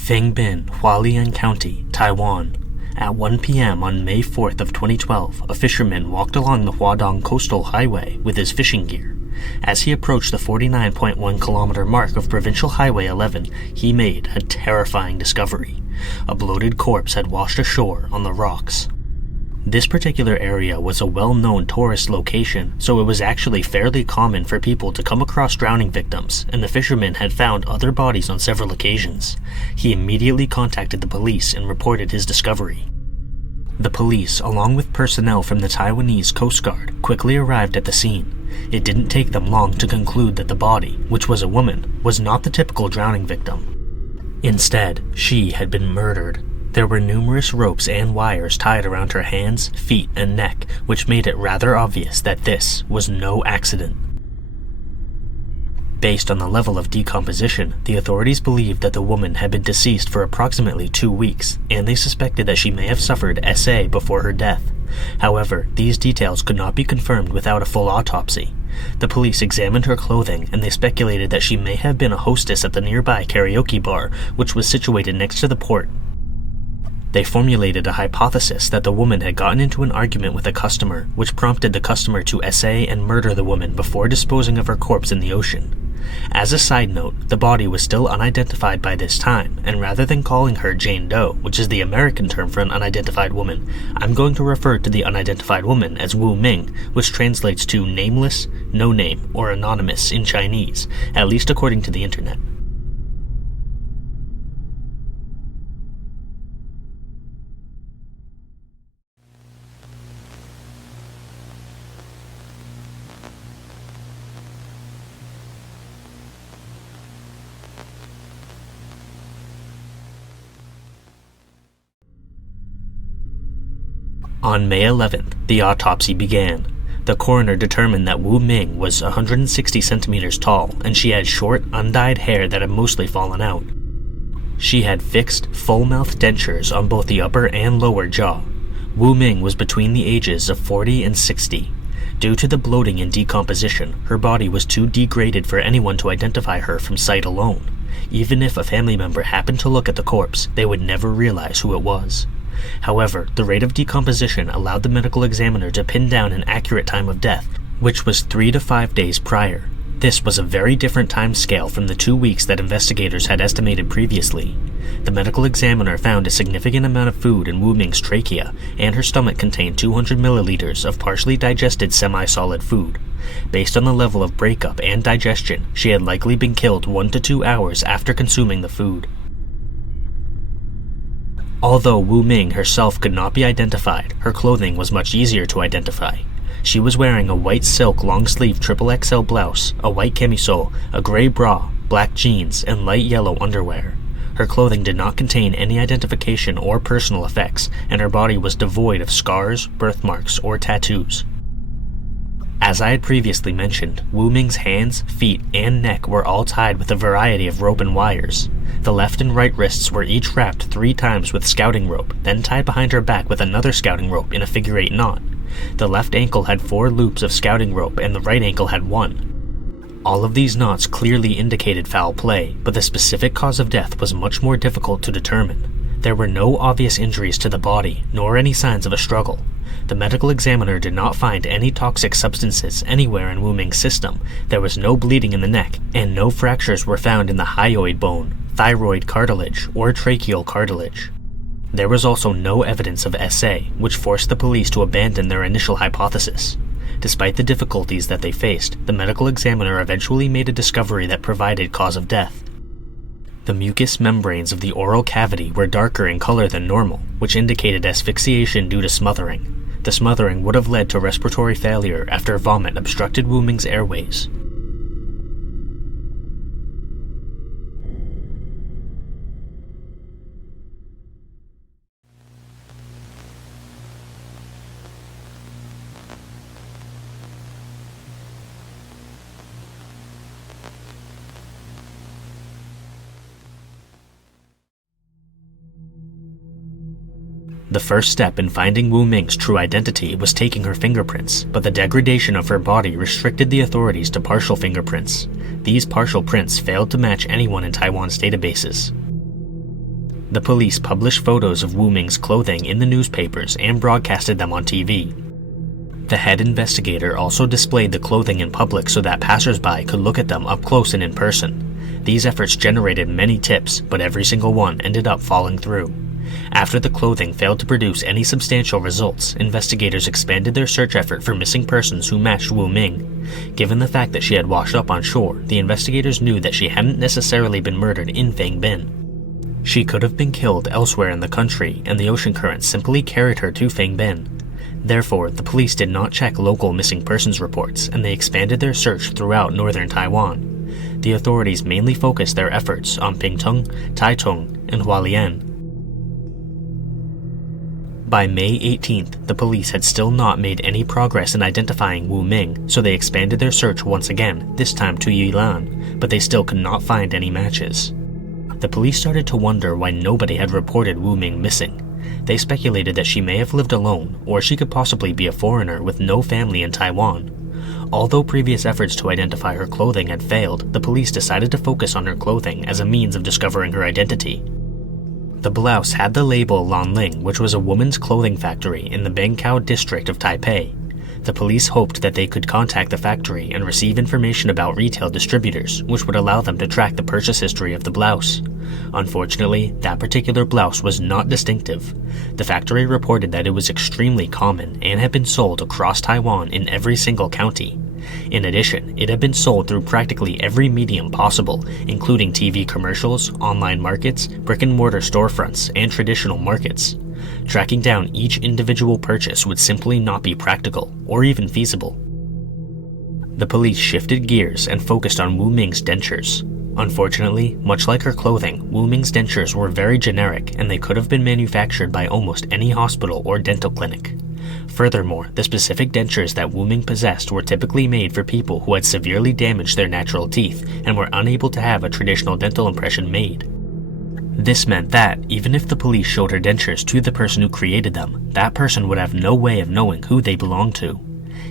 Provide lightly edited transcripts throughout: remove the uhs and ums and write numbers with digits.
Fangbin, Hualien County, Taiwan. At 1 p.m. on May 4th of 2012, a fisherman walked along the Huadong Coastal Highway with his fishing gear. As he approached the 49.1 kilometer mark of Provincial Highway 11, he made a terrifying discovery. A bloated corpse had washed ashore on the rocks. This particular area was a well-known tourist location, so it was actually fairly common for people to come across drowning victims, and the fisherman had found other bodies on several occasions. He immediately contacted the police and reported his discovery. The police, along with personnel from the Taiwanese Coast Guard, quickly arrived at the scene. It didn't take them long to conclude that the body, which was a woman, was not the typical drowning victim. Instead, she had been murdered. There were numerous ropes and wires tied around her hands, feet, and neck, which made it rather obvious that this was no accident. Based on the level of decomposition, the authorities believed that the woman had been deceased for approximately 2 weeks, and they suspected that she may have suffered SA before her death. However, these details could not be confirmed without a full autopsy. The police examined her clothing, and they speculated that she may have been a hostess at the nearby karaoke bar, which was situated next to the port. They formulated a hypothesis that the woman had gotten into an argument with a customer, which prompted the customer to SA and murder the woman before disposing of her corpse in the ocean. As a side note, the body was still unidentified by this time, and rather than calling her Jane Doe, which is the American term for an unidentified woman, I'm going to refer to the unidentified woman as Wu Ming, which translates to nameless, no name, or anonymous in Chinese, at least according to the internet. On May 11th, the autopsy began. The coroner determined that Wu Ming was 160 centimeters tall, and she had short, undyed hair that had mostly fallen out. She had fixed, full-mouth dentures on both the upper and lower jaw. Wu Ming was between the ages of 40 and 60. Due to the bloating and decomposition, her body was too degraded for anyone to identify her from sight alone. Even if a family member happened to look at the corpse, they would never realize who it was. However, the rate of decomposition allowed the medical examiner to pin down an accurate time of death, which was 3 to 5 days prior. This was a very different time scale from the 2 weeks that investigators had estimated previously. The medical examiner found a significant amount of food in Wu Ming's trachea, and her stomach contained 200 milliliters of partially digested semi-solid food. Based on the level of breakup and digestion, she had likely been killed 1 to 2 hours after consuming the food. Although Wu Ming herself could not be identified, her clothing was much easier to identify. She was wearing a white silk long-sleeve XXL blouse, a white camisole, a gray bra, black jeans, and light yellow underwear. Her clothing did not contain any identification or personal effects, and her body was devoid of scars, birthmarks, or tattoos. As I had previously mentioned, Wu Ming's hands, feet, and neck were all tied with a variety of rope and wires. The left and right wrists were each wrapped 3 times with scouting rope, then tied behind her back with another scouting rope in a figure-8 knot. The left ankle had 4 loops of scouting rope and the right ankle had 1. All of these knots clearly indicated foul play, but the specific cause of death was much more difficult to determine. There were no obvious injuries to the body, nor any signs of a struggle. The medical examiner did not find any toxic substances anywhere in Wu Ming's system. There was no bleeding in the neck, and no fractures were found in the hyoid bone, thyroid cartilage, or tracheal cartilage. There was also no evidence of SA, which forced the police to abandon their initial hypothesis. Despite the difficulties that they faced, the medical examiner eventually made a discovery that provided cause of death. The mucous membranes of the oral cavity were darker in color than normal, which indicated asphyxiation due to smothering. The smothering would have led to respiratory failure after vomit obstructed Wu Ming's airways. The first step in finding Wu Ming's true identity was taking her fingerprints, but the degradation of her body restricted the authorities to partial fingerprints. These partial prints failed to match anyone in Taiwan's databases. The police published photos of Wu Ming's clothing in the newspapers and broadcasted them on TV. The head investigator also displayed the clothing in public so that passersby could look at them up close and in person. These efforts generated many tips, but every single one ended up falling through. After the clothing failed to produce any substantial results, investigators expanded their search effort for missing persons who matched Wu Ming. Given the fact that she had washed up on shore, the investigators knew that she hadn't necessarily been murdered in Fang Bin. She could have been killed elsewhere in the country, and the ocean current simply carried her to Fang Bin. Therefore, the police did not check local missing persons reports, and they expanded their search throughout northern Taiwan. The authorities mainly focused their efforts on Pingtung, Taichung, and Hualien. By May 18th, the police had still not made any progress in identifying Wu Ming, so they expanded their search once again, this time to Yilan, but they still could not find any matches. The police started to wonder why nobody had reported Wu Ming missing. They speculated that she may have lived alone, or she could possibly be a foreigner with no family in Taiwan. Although previous efforts to identify her clothing had failed, the police decided to focus on her clothing as a means of discovering her identity. The blouse had the label Lanling, which was a woman's clothing factory in the Bangkao district of Taipei. The police hoped that they could contact the factory and receive information about retail distributors, which would allow them to track the purchase history of the blouse. Unfortunately, that particular blouse was not distinctive. The factory reported that it was extremely common and had been sold across Taiwan in every single county. In addition, it had been sold through practically every medium possible, including TV commercials, online markets, brick-and-mortar storefronts, and traditional markets. Tracking down each individual purchase would simply not be practical, or even feasible. The police shifted gears and focused on Wu Ming's dentures. Unfortunately, much like her clothing, Wu Ming's dentures were very generic and they could have been manufactured by almost any hospital or dental clinic. Furthermore, the specific dentures that Wu Ming possessed were typically made for people who had severely damaged their natural teeth and were unable to have a traditional dental impression made. This meant that, even if the police showed her dentures to the person who created them, that person would have no way of knowing who they belonged to.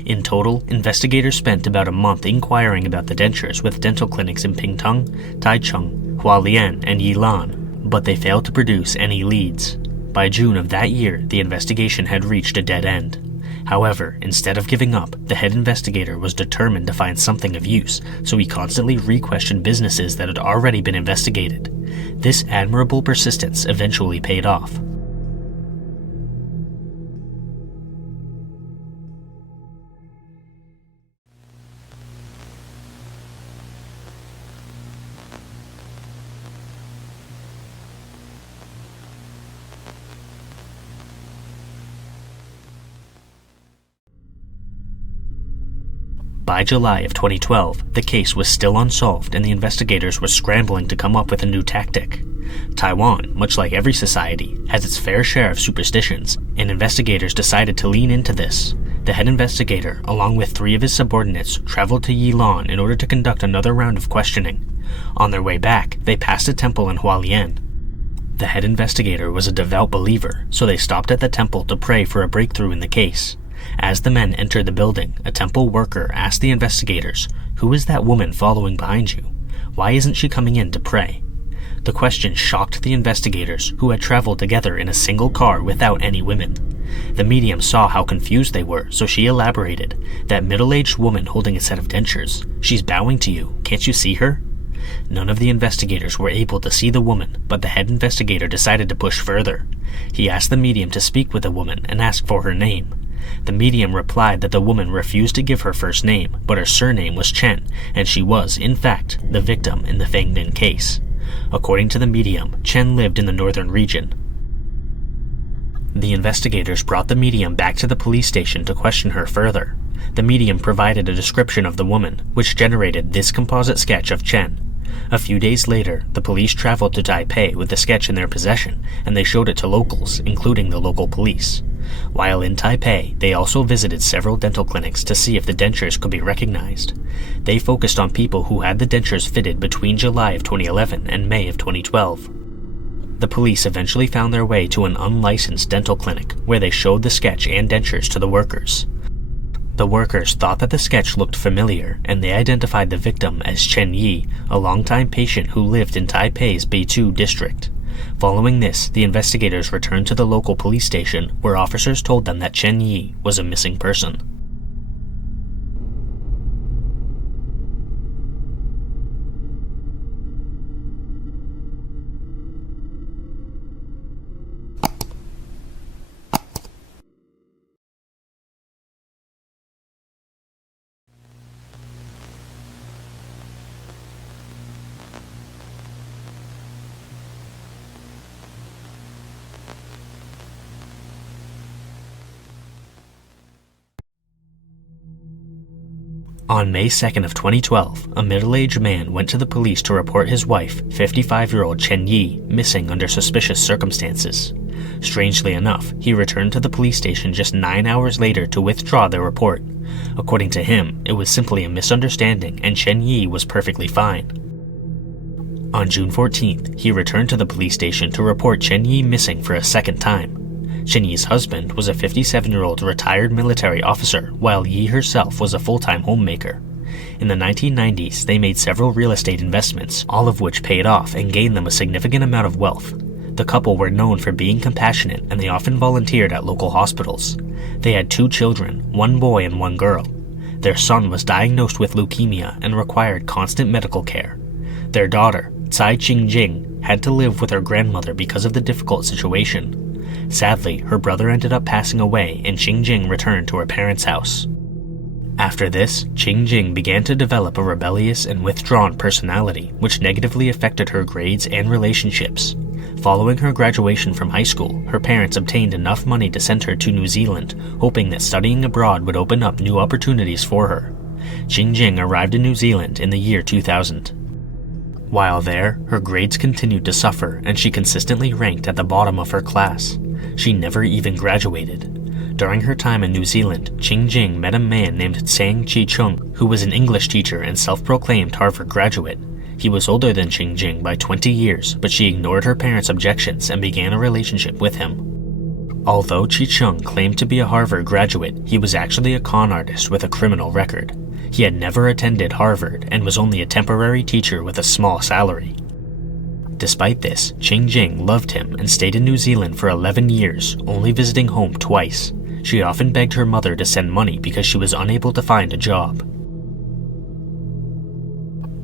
In total, investigators spent about a month inquiring about the dentures with dental clinics in Pingtung, Taichung, Hualien, and Yilan, but they failed to produce any leads. By June of that year, the investigation had reached a dead end. However, instead of giving up, the head investigator was determined to find something of use, so he constantly re-questioned businesses that had already been investigated. This admirable persistence eventually paid off. By July of 2012, the case was still unsolved and the investigators were scrambling to come up with a new tactic. Taiwan, much like every society, has its fair share of superstitions, and investigators decided to lean into this. The head investigator, along with 3 of his subordinates, traveled to Yilan in order to conduct another round of questioning. On their way back, they passed a temple in Hualien. The head investigator was a devout believer, so they stopped at the temple to pray for a breakthrough in the case. As the men entered the building, a temple worker asked the investigators, "Who is that woman following behind you? Why isn't she coming in to pray?" The question shocked the investigators, who had traveled together in a single car without any women. The medium saw how confused they were, so she elaborated, "That middle-aged woman holding a set of dentures. She's bowing to you. Can't you see her?" None of the investigators were able to see the woman, but the head investigator decided to push further. He asked the medium to speak with the woman and ask for her name. The medium replied that the woman refused to give her first name, but her surname was Chen, and she was, in fact, the victim in the Fang Bin case. According to the medium, Chen lived in the northern region. The investigators brought the medium back to the police station to question her further. The medium provided a description of the woman, which generated this composite sketch of Chen. A few days later, the police traveled to Taipei with the sketch in their possession, and they showed it to locals, including the local police. While in Taipei, they also visited several dental clinics to see if the dentures could be recognized. They focused on people who had the dentures fitted between July of 2011 and May of 2012. The police eventually found their way to an unlicensed dental clinic, where they showed the sketch and dentures to the workers. The workers thought that the sketch looked familiar, and they identified the victim as Chen Yi, a longtime patient who lived in Taipei's Beitou district. Following this, the investigators returned to the local police station, where officers told them that Chen Yi was a missing person. On May 2nd of 2012, a middle-aged man went to the police to report his wife, 55-year-old Chen Yi, missing under suspicious circumstances. Strangely enough, he returned to the police station just 9 hours later to withdraw the report. According to him, it was simply a misunderstanding and Chen Yi was perfectly fine. On June 14th, he returned to the police station to report Chen Yi missing for a second time. Chen Yi's husband was a 57-year-old retired military officer, while Yi herself was a full-time homemaker. In the 1990s, they made several real estate investments, all of which paid off and gained them a significant amount of wealth. The couple were known for being compassionate, and they often volunteered at local hospitals. They had 2 children, 1 boy and 1 girl. Their son was diagnosed with leukemia and required constant medical care. Their daughter, Ching-jing, had to live with her grandmother because of the difficult situation. Sadly, her brother ended up passing away and Ching-jing returned to her parents' house. After this, Ching-jing began to develop a rebellious and withdrawn personality, which negatively affected her grades and relationships. Following her graduation from high school, her parents obtained enough money to send her to New Zealand, hoping that studying abroad would open up new opportunities for her. Ching-jing arrived in New Zealand in the year 2000. While there, her grades continued to suffer and she consistently ranked at the bottom of her class. She never even graduated. During her time in New Zealand, Ching-jing met a man named Chih-chung, who was an English teacher and self-proclaimed Harvard graduate. He was older than Ching-jing by 20 years, but she ignored her parents' objections and began a relationship with him. Although Chih-chung claimed to be a Harvard graduate, he was actually a con artist with a criminal record. He had never attended Harvard and was only a temporary teacher with a small salary. Despite this, Ching-jing loved him and stayed in New Zealand for 11 years, only visiting home twice. She often begged her mother to send money because she was unable to find a job.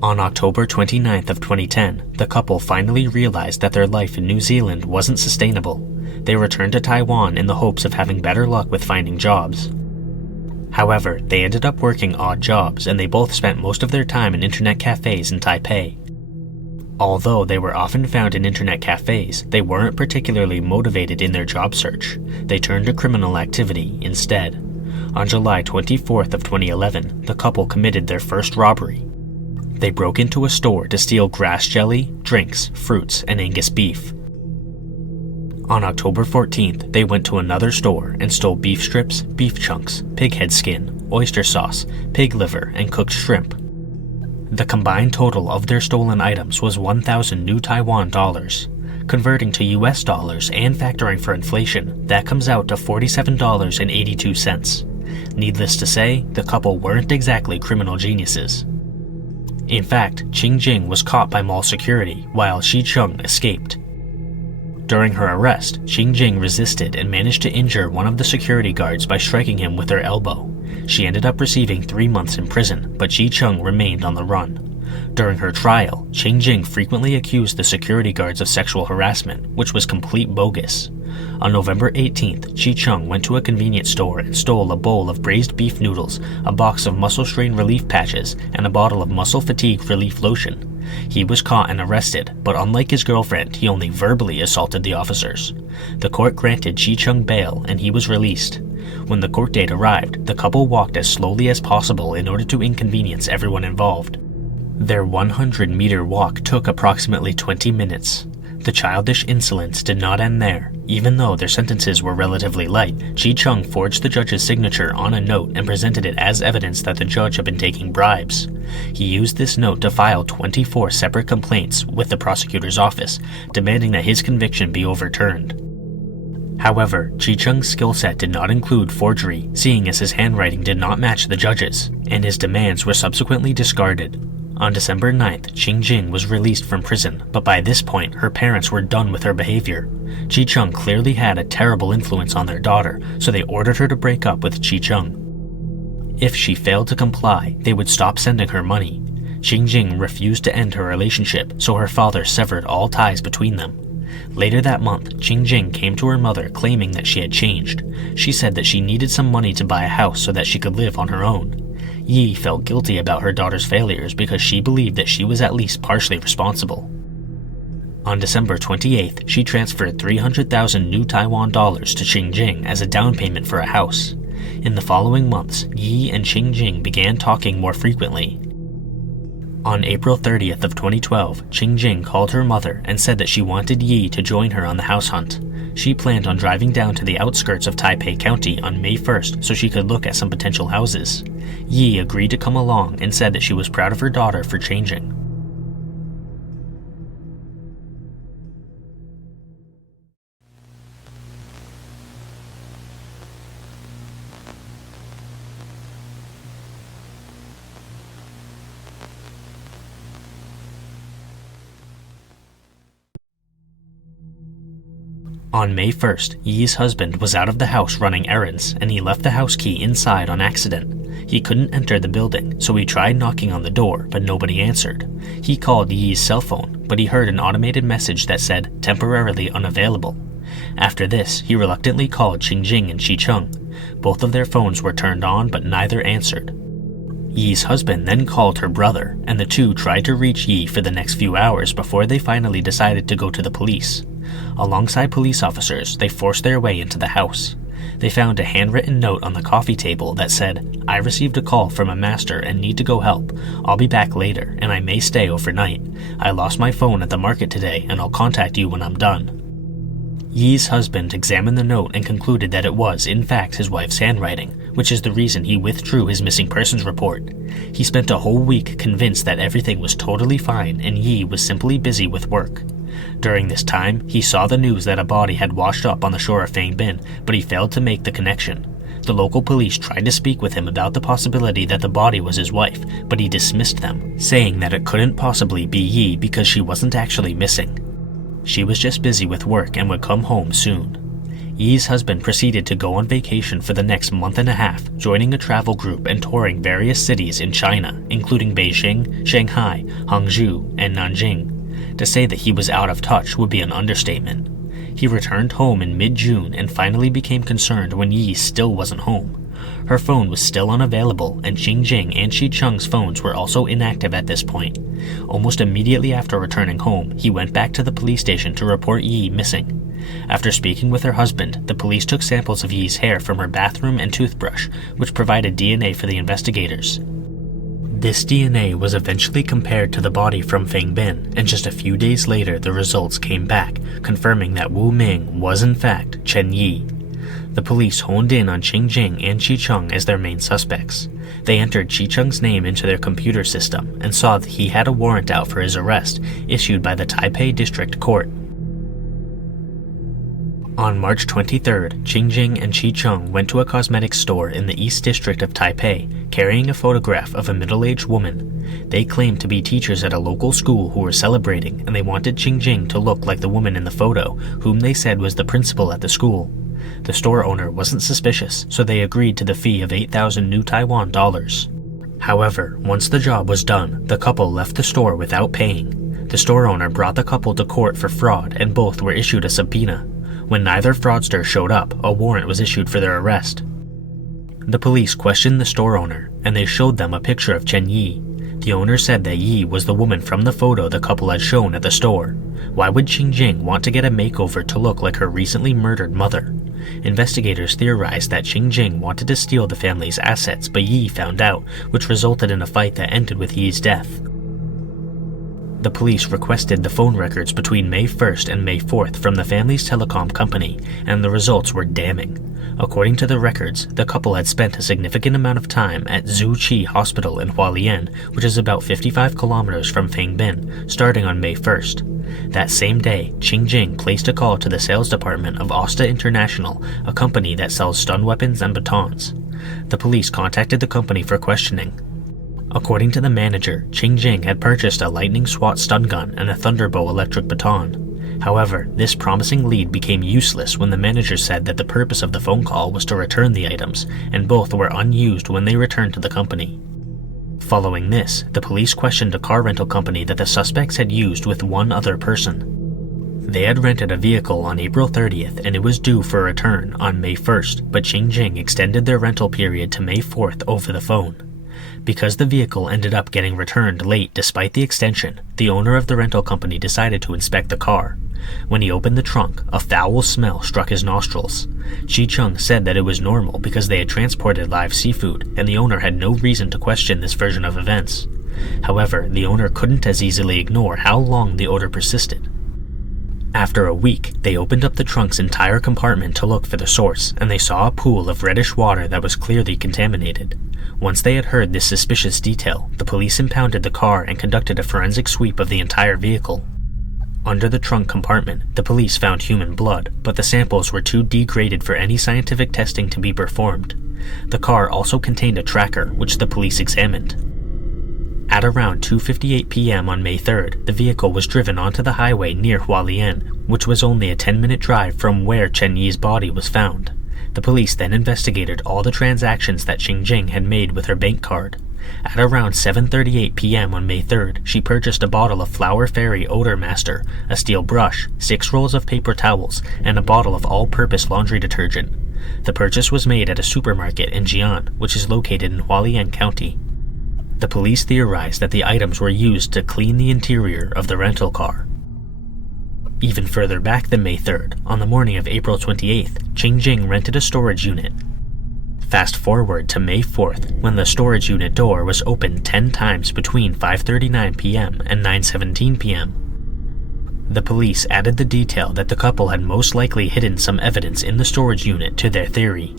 On October 29th of 2010, the couple finally realized that their life in New Zealand wasn't sustainable. They returned to Taiwan in the hopes of having better luck with finding jobs. However, they ended up working odd jobs and they both spent most of their time in internet cafes in Taipei. Although they were often found in internet cafes, they weren't particularly motivated in their job search. They turned to criminal activity instead. On July 24th of 2011, the couple committed their first robbery. They broke into a store to steal grass jelly, drinks, fruits, and Angus beef. On October 14th, they went to another store and stole beef strips, beef chunks, pig head skin, oyster sauce, pig liver, and cooked shrimp. The combined total of their stolen items was 1,000 new Taiwan dollars. Converting to US dollars and factoring for inflation, that comes out to $47.82. Needless to say, the couple weren't exactly criminal geniuses. In fact, Ching-jing was caught by mall security, while Chih-chung escaped. During her arrest, Ching-jing resisted and managed to injure one of the security guards by striking him with her elbow. She ended up receiving 3 months in prison, but Chih-chung remained on the run. During her trial, Ching-jing frequently accused the security guards of sexual harassment, which was complete bogus. On November 18th, Chih-chung went to a convenience store and stole a bowl of braised beef noodles, a box of muscle strain relief patches, and a bottle of muscle fatigue relief lotion. He was caught and arrested, but unlike his girlfriend, he only verbally assaulted the officers. The court granted Chih-chung bail and he was released. When the court date arrived, the couple walked as slowly as possible in order to inconvenience everyone involved. Their 100-meter walk took approximately 20 minutes. The childish insolence did not end there. Even though their sentences were relatively light, Chih-chung forged the judge's signature on a note and presented it as evidence that the judge had been taking bribes. He used this note to file 24 separate complaints with the prosecutor's office, demanding that his conviction be overturned. However, Chih-chung's skill set did not include forgery, seeing as his handwriting did not match the judge's, and his demands were subsequently discarded. On December 9th, Ching-jing was released from prison, but by this point, her parents were done with her behavior. Chih-chung clearly had a terrible influence on their daughter, so they ordered her to break up with Chih-chung. If she failed to comply, they would stop sending her money. Ching-jing refused to end her relationship, so her father severed all ties between them. Later that month, Ching-jing came to her mother claiming that she had changed. She said that she needed some money to buy a house so that she could live on her own. Yi felt guilty about her daughter's failures because she believed that she was at least partially responsible. On December 28th, she transferred 300,000 new Taiwan dollars to Ching-jing as a down payment for a house. In the following months, Yi and Ching-jing began talking more frequently. On April 30th of 2012, Ching-jing called her mother and said that she wanted Yi to join her on the house hunt. She planned on driving down to the outskirts of Taipei County on May 1st so she could look at some potential houses. Yi agreed to come along and said that she was proud of her daughter for changing. On May 1st, Yi's husband was out of the house running errands, and he left the house key inside on accident. He couldn't enter the building, so he tried knocking on the door, but nobody answered. He called Yi's cell phone, but he heard an automated message that said, "temporarily unavailable." After this, he reluctantly called Ching-jing and Chih-chung. Both of their phones were turned on, but neither answered. Yi's husband then called her brother, and the two tried to reach Yi for the next few hours before they finally decided to go to the police. Alongside police officers, they forced their way into the house. They found a handwritten note on the coffee table that said, "I received a call from a master and need to go help. I'll be back later, and I may stay overnight. I lost my phone at the market today, and I'll contact you when I'm done." Yi's husband examined the note and concluded that it was, in fact, his wife's handwriting, which is the reason he withdrew his missing persons report. He spent a whole week convinced that everything was totally fine and Yi was simply busy with work. During this time, he saw the news that a body had washed up on the shore of Fangbin, but he failed to make the connection. The local police tried to speak with him about the possibility that the body was his wife, but he dismissed them, saying that it couldn't possibly be Yi because she wasn't actually missing. She was just busy with work and would come home soon. Yi's husband proceeded to go on vacation for the next month and a half, joining a travel group and touring various cities in China, including Beijing, Shanghai, Hangzhou, and Nanjing. To say that he was out of touch would be an understatement. He returned home in mid-June and finally became concerned when Yi still wasn't home. Her phone was still unavailable, and Ching-jing and Chih-chung's phones were also inactive at this point. Almost immediately after returning home, he went back to the police station to report Yi missing. After speaking with her husband, the police took samples of Yi's hair from her bathroom and toothbrush, which provided DNA for the investigators. This DNA was eventually compared to the body from Fangbin, and just a few days later the results came back, confirming that Wu Ming was in fact Chen Yi. The police honed in on Ching-jing and Chih-chung as their main suspects. They entered Chih-chung's name into their computer system and saw that he had a warrant out for his arrest, issued by the Taipei District Court. On March 23rd, Ching-jing and Chih-chung went to a cosmetics store in the East District of Taipei, carrying a photograph of a middle-aged woman. They claimed to be teachers at a local school who were celebrating, and they wanted Ching-jing to look like the woman in the photo, whom they said was the principal at the school. The store owner wasn't suspicious, so they agreed to the fee of 8,000 new Taiwan dollars. However, once the job was done, the couple left the store without paying. The store owner brought the couple to court for fraud, and both were issued a subpoena. When neither fraudster showed up, a warrant was issued for their arrest. The police questioned the store owner, and they showed them a picture of Chen Yi. The owner said that Yi was the woman from the photo the couple had shown at the store. Why would Ching-jing want to get a makeover to look like her recently murdered mother? Investigators theorized that Ching-jing wanted to steal the family's assets, but Yi found out, which resulted in a fight that ended with Yi's death. The police requested the phone records between May 1st and May 4th from the family's telecom company, and the results were damning. According to the records, the couple had spent a significant amount of time at Zhuqi Hospital in Hualien, which is about 55 kilometers from Fangbin, starting on May 1st. That same day, Ching-jing placed a call to the sales department of Osta International, a company that sells stun weapons and batons. The police contacted the company for questioning. According to the manager, Ching-jing had purchased a lightning SWAT stun gun and a Thunderbolt electric baton. However, this promising lead became useless when the manager said that the purpose of the phone call was to return the items, and both were unused when they returned to the company. Following this, the police questioned a car rental company that the suspects had used with one other person. They had rented a vehicle on April 30th and it was due for return on May 1st, but Ching-jing extended their rental period to May 4th over the phone. Because the vehicle ended up getting returned late despite the extension, the owner of the rental company decided to inspect the car. When he opened the trunk, a foul smell struck his nostrils. Chih-chung said that it was normal because they had transported live seafood, and the owner had no reason to question this version of events. However, the owner couldn't as easily ignore how long the odor persisted. After a week, they opened up the trunk's entire compartment to look for the source, and they saw a pool of reddish water that was clearly contaminated. Once they had heard this suspicious detail, the police impounded the car and conducted a forensic sweep of the entire vehicle. Under the trunk compartment, the police found human blood, but the samples were too degraded for any scientific testing to be performed. The car also contained a tracker, which the police examined. At around 2:58 p.m. on May 3rd, the vehicle was driven onto the highway near Hualien, which was only a 10-minute drive from where Chen Yi's body was found. The police then investigated all the transactions that Ching-jing had made with her bank card. At around 7:38 p.m. on May 3rd, she purchased a bottle of Flower Fairy Odor Master, a steel brush, 6 rolls of paper towels, and a bottle of all-purpose laundry detergent. The purchase was made at a supermarket in Jian, which is located in Hualien County. The police theorized that the items were used to clean the interior of the rental car. Even further back than May 3rd, on the morning of April 28th, Ching-jing rented a storage unit. Fast forward to May 4th, when the storage unit door was opened 10 times between 5:39 p.m. and 9:17 p.m. The police added the detail that the couple had most likely hidden some evidence in the storage unit to their theory.